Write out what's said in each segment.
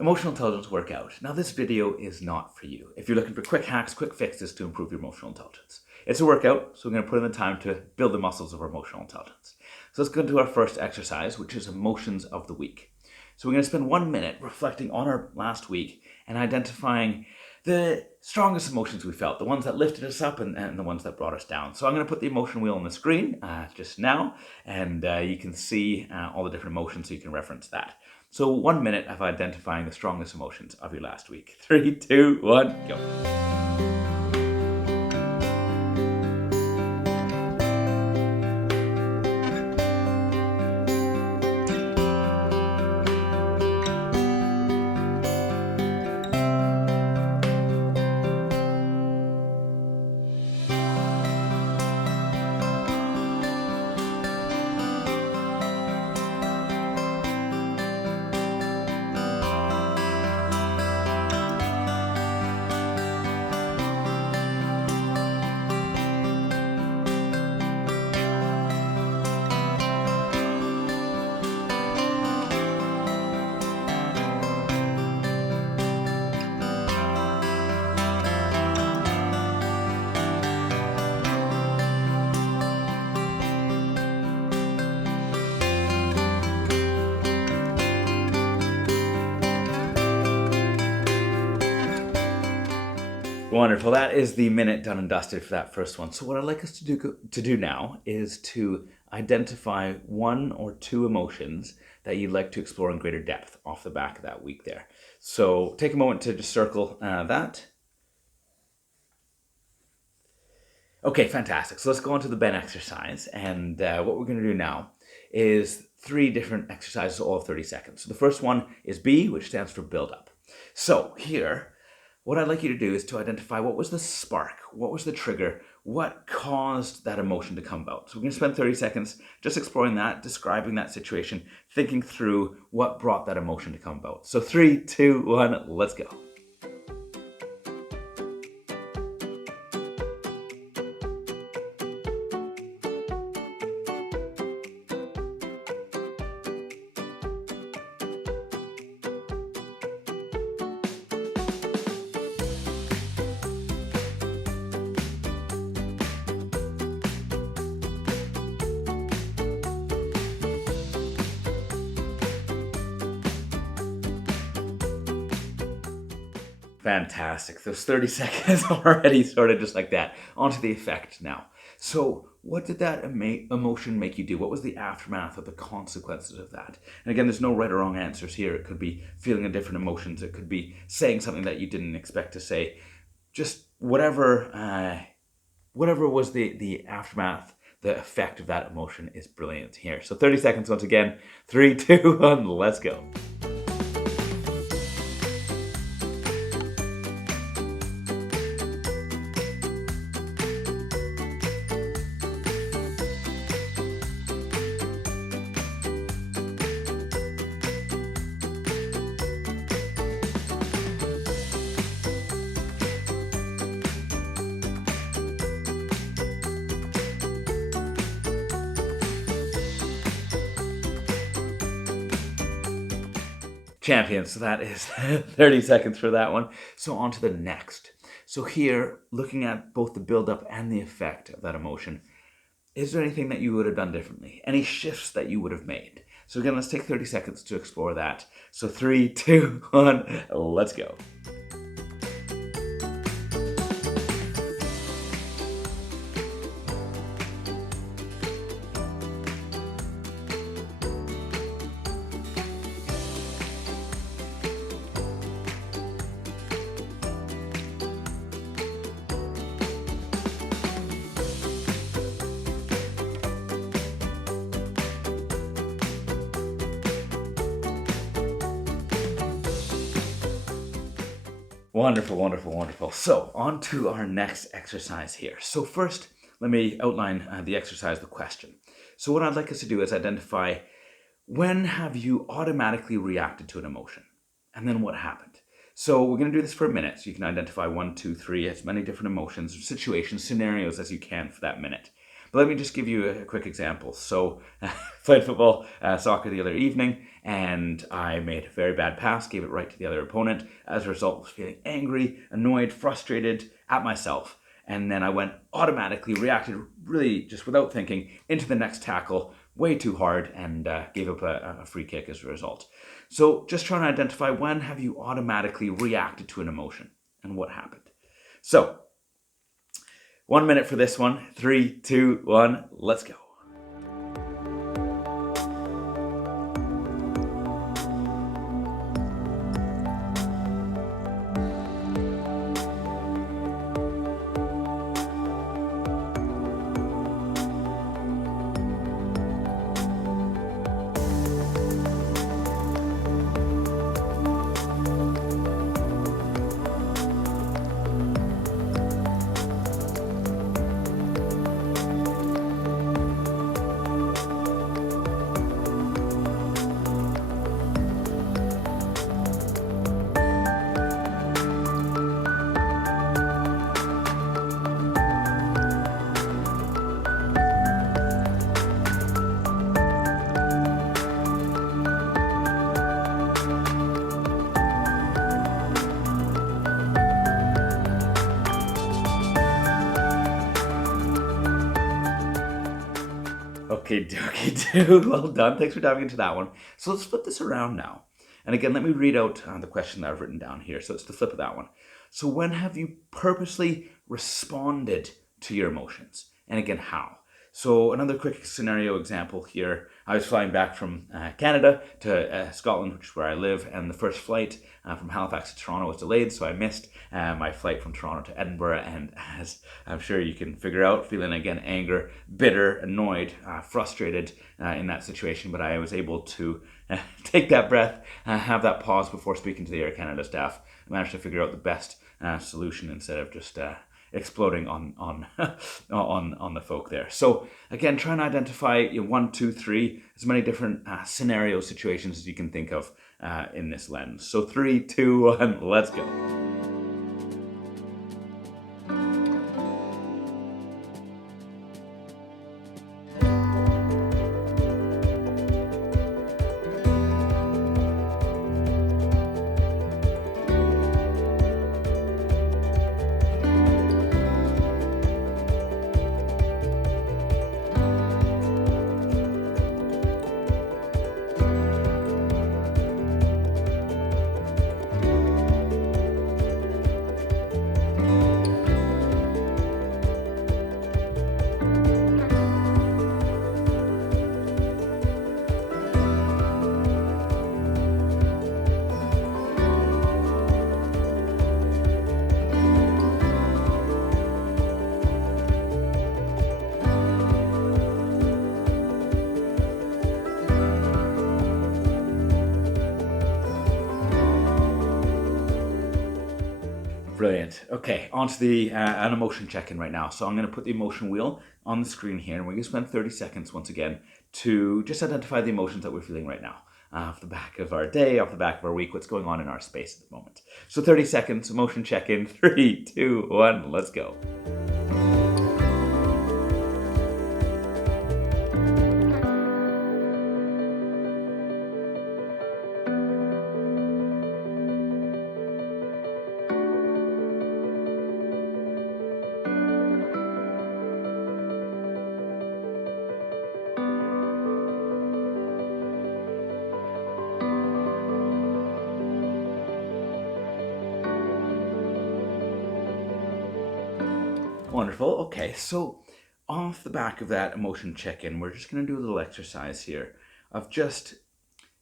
Emotional intelligence workout. Now this video is not for you if you're looking for quick hacks, quick fixes to improve your emotional intelligence. It's a workout, so we're going to put in the time to build the muscles of our emotional intelligence. So let's go into our first exercise, which is emotions of the week. So we're going to spend 1 minute reflecting on our last week and identifying the strongest emotions we felt, the ones that lifted us up and the ones that brought us down. So I'm going to put the emotion wheel on the screen just now, and you can see all the different emotions, so you can reference that. So 1 minute of identifying the strongest emotions of your last week. 3, 2, 1, go. Wonderful. That is the minute done and dusted for that first one. So what I'd like us to do now is to identify 1 or 2 emotions that you'd like to explore in greater depth off the back of that week there. So take a moment to just circle that. Okay, fantastic. So let's go on to the Ben exercise. And what we're going to do now is 3 different exercises, all of 30 seconds. So the first one is B, which stands for build up. So here, what I'd like you to do is to identify what was the spark, what was the trigger, what caused that emotion to come about. So we're going to spend 30 seconds just exploring that, describing that situation, thinking through what brought that emotion to come about. So 3, 2, 1, let's go. Fantastic. Those 30 seconds already sorted just like that. Onto the effect now. So what did that emotion make you do? What was the aftermath or the consequences of that? And again, there's no right or wrong answers here. It could be feeling a different emotions. It could be saying something that you didn't expect to say. Just whatever was the aftermath, the effect of that emotion is brilliant here. So 30 seconds once again. 3, 2, 1, let's go. Champions. So that is 30 seconds for that one. So on to the next. So here, looking at both the build-up and the effect of that emotion, is there anything that you would have done differently? Any shifts that you would have made? So again, let's take 30 seconds to explore that. So 3, 2, 1, let's go. Wonderful, wonderful, wonderful. So on to our next exercise here. So first, let me outline the exercise, the question. So what I'd like us to do is identify, when have you automatically reacted to an emotion? And then what happened? So we're going to do this for a minute, so you can identify 1, 2, 3, as many different emotions, situations, scenarios as you can for that minute. But let me just give you a quick example. So played football, soccer the other evening, and I made a very bad pass, gave it right to the other opponent. As a result, I was feeling angry, annoyed, frustrated at myself. And then I went automatically, reacted really just without thinking into the next tackle way too hard and gave up a free kick as a result. So just trying to identify, when have you automatically reacted to an emotion and what happened? So 1 minute for this one. 3, 2, 1, let's go. Okay, dude. Well done. Thanks for diving into that one. So let's flip this around now. And again, let me read out the question that I've written down here. So it's the flip of that one. So when have you purposely responded to your emotions? And again, how? So another quick scenario example here. I was flying back from Canada to Scotland, which is where I live, and the first flight from Halifax to Toronto was delayed, so I missed my flight from Toronto to Edinburgh, and as I'm sure you can figure out, feeling again anger, bitter, annoyed, frustrated in that situation, but I was able to take that breath, have that pause before speaking to the Air Canada staff. I managed to figure out the best solution instead of just exploding on the folk there. So again, trying to identify 1, 2, 3, as many different scenario situations as you can think of in this lens. So 3, 2, 1, let's go. Brilliant. Okay, on to the an emotion check-in right now. So I'm going to put the emotion wheel on the screen here, and we're going to spend 30 seconds once again to just identify the emotions that we're feeling right now. Off the back of our day, off the back of our week, what's going on in our space at the moment. So 30 seconds, emotion check-in, 3, 2, 1, let's go. Wonderful. Okay, so off the back of that emotion check-in, we're just going to do a little exercise here of just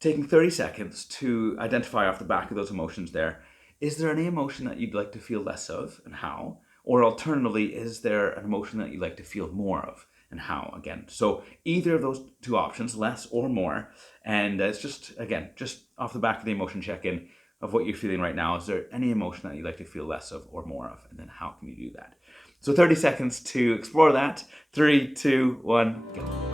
taking 30 seconds to identify off the back of those emotions there. Is there any emotion that you'd like to feel less of, and how? Or alternatively, is there an emotion that you'd like to feel more of, and how? Again, so either of those two options, less or more, and it's just, again, just off the back of the emotion check-in of what you're feeling right now. Is there any emotion that you'd like to feel less of or more of, and then how can you do that? So 30 seconds to explore that. 3, 2, 1, go.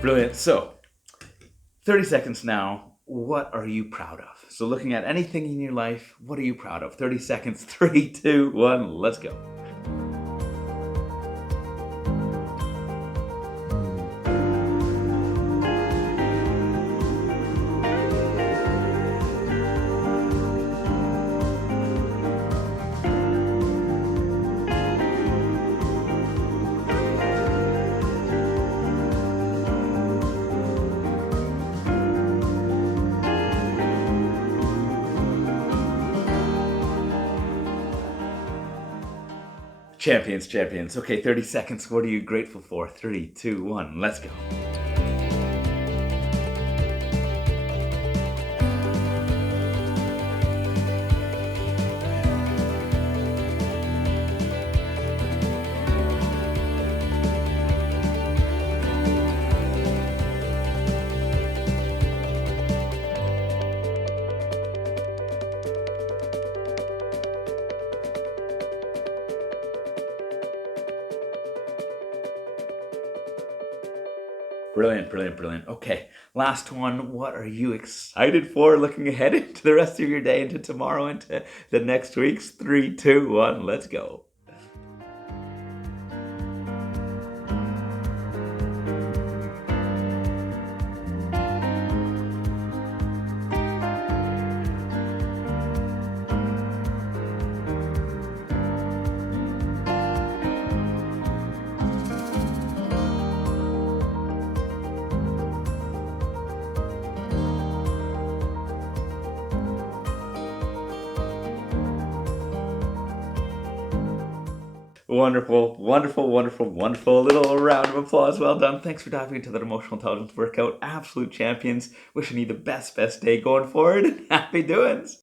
Brilliant. So, 30 seconds now. What are you proud of? So, looking at anything in your life, what are you proud of? 30 seconds. 3, 2, 1, let's go. Champions, champions. Okay, 30 seconds. What are you grateful for? 3, 2, 1, let's go. Brilliant, brilliant, brilliant. Okay, last one. What are you excited for looking ahead into the rest of your day, into tomorrow, into the next weeks? 3, 2, 1, let's go. Wonderful, wonderful, wonderful, wonderful. A little round of applause. Well done. Thanks for diving into that emotional intelligence workout. Absolute champions. Wishing you the best day going forward. Happy doings.